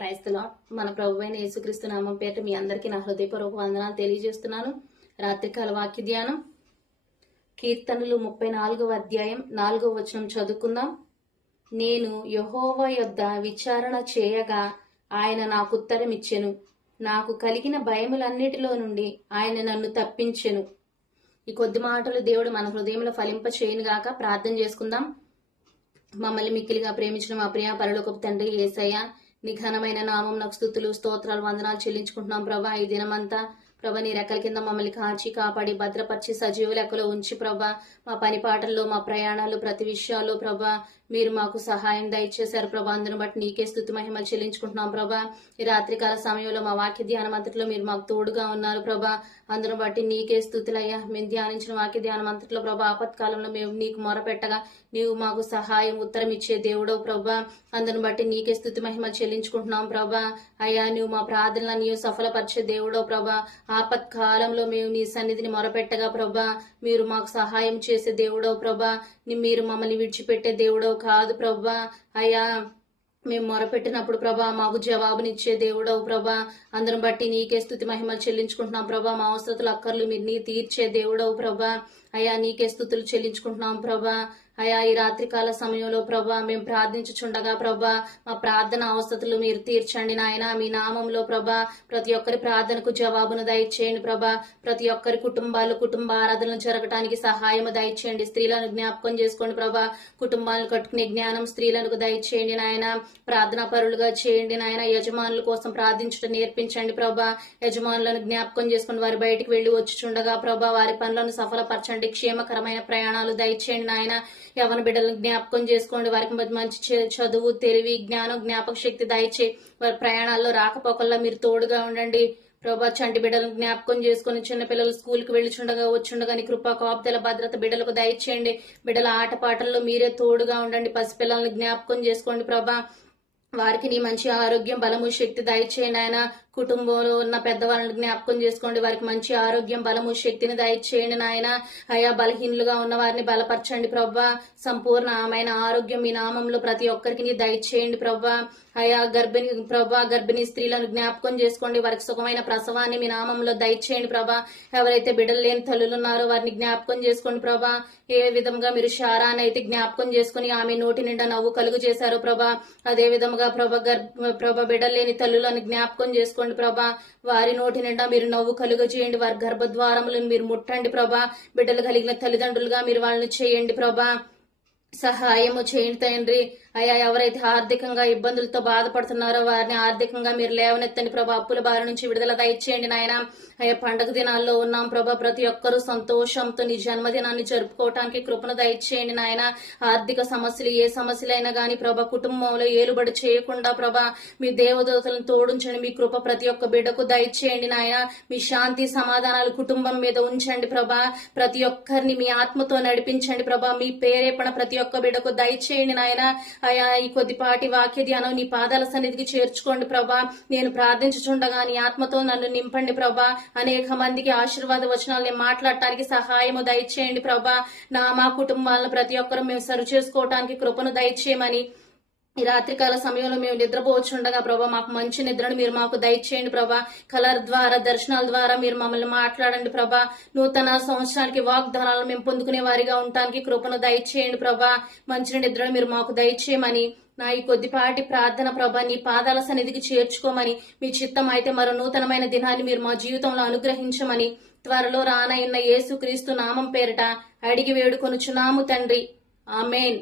క్రైస్తలా మన ప్రభు అయిన యేసుక్రీస్తు నామం పేట మీ అందరికీ నా హృదయపూర్వక వందనాలు తెలియజేస్తున్నాను. రాత్రికాల వాక్య ధ్యానం. కీర్తనలు ముప్పై నాలుగవ అధ్యాయం నాలుగవ వచనం చదువుకుందాం. నేను యహోవ యొద్ద విచారణ చేయగా ఆయన నాకు ఉత్తరం ఇచ్చెను. నాకు కలిగిన భయములన్నిటిలో నుండి ఆయన నన్ను తప్పించెను. ఈ కొద్ది మాటలు దేవుడు మన హృదయంలో ఫలింప చేయనుగాక ప్రార్థన చేసుకుందాం. మమ్మల్ని మిక్కిలిగా ప్రేమించిన మా ప్రియ పరలోకపు తండ్రి ఏసయ్య నీ ఘనమైన నామం నాకు స్థుతులు స్తోత్రాలు వందనాలు చెల్లించుకుంటున్నాం ప్రభా. ఈ దినమంతా ప్రభా నీ రెక్కల కింద మమ్మల్ని కాచి కాపాడి భద్రపరిచి సజీవ లెక్కలో ఉంచి ప్రభా మా పని పాటల్లో మా ప్రయాణాలు ప్రతి విషయాల్లో ప్రభా మీరు మాకు సహాయం దయచేశారు ప్రభా. అందును బట్టి నీకే స్థుతి మహిమ చెల్లించుకుంటున్నాం ప్రభా. ఈ రాత్రికాల సమయంలో మా వాక్య ధ్యానం అంతట్లో మీరు మాకు తోడుగా ఉన్నారు ప్రభా. అందును బట్టి నీకే స్థుతులయ్యా. మేము ధ్యానించిన వాక్య ధ్యానం అంతట్లో ప్రభా ఆపత్కాలంలో మేము నీకు మొరపెట్టగా నీవు మాకు సహాయం ఉత్తరం ఇచ్చే దేవుడవు ప్రభా. అందును బట్టి నీకే స్థుతి మహిమ చెల్లించుకుంటున్నాం ప్రభా. అయ్యా నువ్వు మా ప్రార్థనలు నీవు సఫలపరిచే దేవుడవు ప్రభా. ఆపత్కాలంలో మేము నీ సన్నిధిని మొరపెట్టగా ప్రభా మీరు మాకు సహాయం చేసే దేవుడవు ప్రభా. మీరు మమ్మల్ని విడిచిపెట్టే దేవుడవు కాదు ప్రభా. అయ్యా మేము మొరపెట్టినప్పుడు ప్రభా మాకు జవాబునిచ్చే దేవుడవు ప్రభా. అందరం బట్టి నీకే స్థుతి మహిమలు చెల్లించుకుంటున్నాం ప్రభా. మా అవసరతలు అక్కర్లు మీరు నీ తీర్చే దేవుడవు ప్రభా. అయ్యా నీకే స్థుతులు చెల్లించుకుంటున్నాం ప్రభా. అయా ఈ రాత్రికాల సమయంలో ప్రభా మేము ప్రార్థించుచుండగా ప్రభా మా ప్రార్థన అవసరతలు మీరు తీర్చండి నాయన. మీ నామంలో ప్రభా ప్రతి ఒక్కరి ప్రార్థనకు జవాబును దయచేయండి ప్రభా. ప్రతి ఒక్కరి కుటుంబాలు కుటుంబ ఆరాధనలు జరగటానికి సహాయము దయచేయండి. స్త్రీలను జ్ఞాపకం చేసుకోండి ప్రభా. కుటుంబాలను కట్టుకునే జ్ఞానం స్త్రీలకు దయచేయండి నాయన. ప్రార్థనా పరులుగా చేయండి నాయన. యజమానుల కోసం ప్రార్థించడం నేర్పించండి ప్రభా. యజమానులను జ్ఞాపకం చేసుకుని వారు బయటికి వెళ్ళి వచ్చుచుండగా ప్రభా వారి పనులను సఫలపరచండి. క్షేమకరమైన ప్రయాణాలు దయచేయండి నాయన. యవన బిడ్డలను జ్ఞాపకం చేసుకోండి. వారికి మంచి- మంచి చదువు తెలివి జ్ఞానం జ్ఞాపక శక్తి దయచే వారి ప్రయాణాల్లో రాకపోకల్లా మీరు తోడుగా ఉండండి. ప్రభా చంటి బిడ్డలను జ్ఞాపకం చేసుకుని చిన్న పిల్లలు స్కూల్కి వెళ్ళిచుండగా వచ్చుండగా నీ కృపా కాపుదల భద్రత బిడ్డలకు దయచేయండి. బిడ్డల ఆటపాటల్లో మీరే తోడుగా ఉండండి. పసిపిల్లలను జ్ఞాపకం చేసుకోండి. ప్రభా వారికి నీ మంచి ఆరోగ్యం బలము శక్తి దయచేయండి ఆయన. కుటుంబంలో ఉన్న పెద్దవాళ్ళని జ్ఞాపకం చేసుకోండి. వారికి మంచి ఆరోగ్యం బలము శక్తిని దయచేయండి నాయన. అయా బలహీనులుగా ఉన్న వారిని బలపరచండి ప్రభా సంపూర్ణమైన ఆరోగ్యం మీ నామంలో ప్రతి ఒక్కరికి నీ దయచేయండి ప్రభా అయా గర్భిణి ప్రభా గర్భిణీ స్త్రీలను జ్ఞాపకం చేసుకోండి. వారికి సుఖమైన ప్రసవాన్ని మీ నామంలో దయచేయండి ప్రభా ఎవరైతే బిడ్డలు లేని తల్లులు ఉన్నారో వారిని జ్ఞాపకం చేసుకోండి ప్రభా ఏ విధంగా మీరు షారాన్ని అయితే జ్ఞాపకం చేసుకుని ఆమె నోటి నిండా నవ్వు కలుగు చేశారు ప్రభా అదే విధంగా ప్రభ గర్భ ప్రభ బిడలేని తల్లులను జ్ఞాపకం చేసుకోండి ప్రభా. వారి నోటి నిండా మీరు నవ్వు కలుగ చేయండి వారి గర్భద్వారములను మీరు ముట్టండి ప్రభా. బిడ్డలు కలిగిన తల్లిదండ్రులుగా మీరు వాళ్ళని చేయండి ప్రభా. సహాయము చేయండి తండ్రి. అయ్యా ఎవరైతే ఆర్థికంగా ఇబ్బందులతో బాధపడుతున్నారో వారిని ఆర్థికంగా మీరు లేవనెత్తండి ప్రభా. అప్పుల బారి నుంచి విడుదల దయచేయండి నాయన. అయ్యా పండగ దినాల్లో ఉన్నాం ప్రభా. ప్రతి ఒక్కరూ సంతోషంతో నీ జన్మదినాన్ని జరుపుకోవటానికి కృపను దయచేయండి నాయన. ఆర్థిక సమస్యలు ఏ సమస్యలైనా కానీ ప్రభా కుటుంబంలో ఏలుబడి చేయకుండా ప్రభా మీ దేవదూతలను తోడుంచండి. మీ కృప ప్రతి ఒక్క బిడ్డకు దయచేయండి నాయన. మీ శాంతి సమాధానాలు కుటుంబం మీద ఉంచండి ప్రభా. ప్రతి ఒక్కరిని మీ ఆత్మతో నడిపించండి ప్రభా. మీ ప్రేరేపణ ప్రతి యొక్క బిడ్డకు దయచేయండి నాయన. అయా ఈ కొద్దిపాటి వాక్య ధ్యానం నీ పాదాల సన్నిధికి చేర్చుకోండి ప్రభా. నేను ప్రార్థించుచుండగా నీ ఆత్మతో నన్ను నింపండి ప్రభా. అనేక మందికి ఆశీర్వాద నేను మాట్లాడటానికి సహాయము దయచేయండి ప్రభా. నా మా కుటుంబాలను ప్రతి ఒక్కరు మేము సరి చేసుకోవటానికి కృపను దయచేయమని ఈ రాత్రికాల సమయంలో మేము నిద్రపోవచ్చుండగా ప్రభా మాకు మంచి నిద్రను మీరు మాకు దయచేయండి ప్రభా. కలర్ ద్వారా దర్శనాల ద్వారా మీరు మమ్మల్ని మాట్లాడండి ప్రభా. నూతన సంవత్సరానికి వాగ్దానాలు మేము పొందుకునే వారిగా ఉండటానికి కృపను దయచేయండి ప్రభా. మంచి నిద్రను మీరు మాకు దయచేయమని నా ఈ కొద్దిపాటి ప్రార్థన ప్రభా నీ పాదాల సన్నిధికి చేర్చుకోమని మీ చిత్తం అయితే మరో నూతనమైన దినాన్ని మీరు మా జీవితంలో అనుగ్రహించమని త్వరలో రానయ్యున్న యేసుక్రీస్తు నామం పేరిట అడిగి వేడుకొనుచున్నాము తండ్రి. ఆమెన్.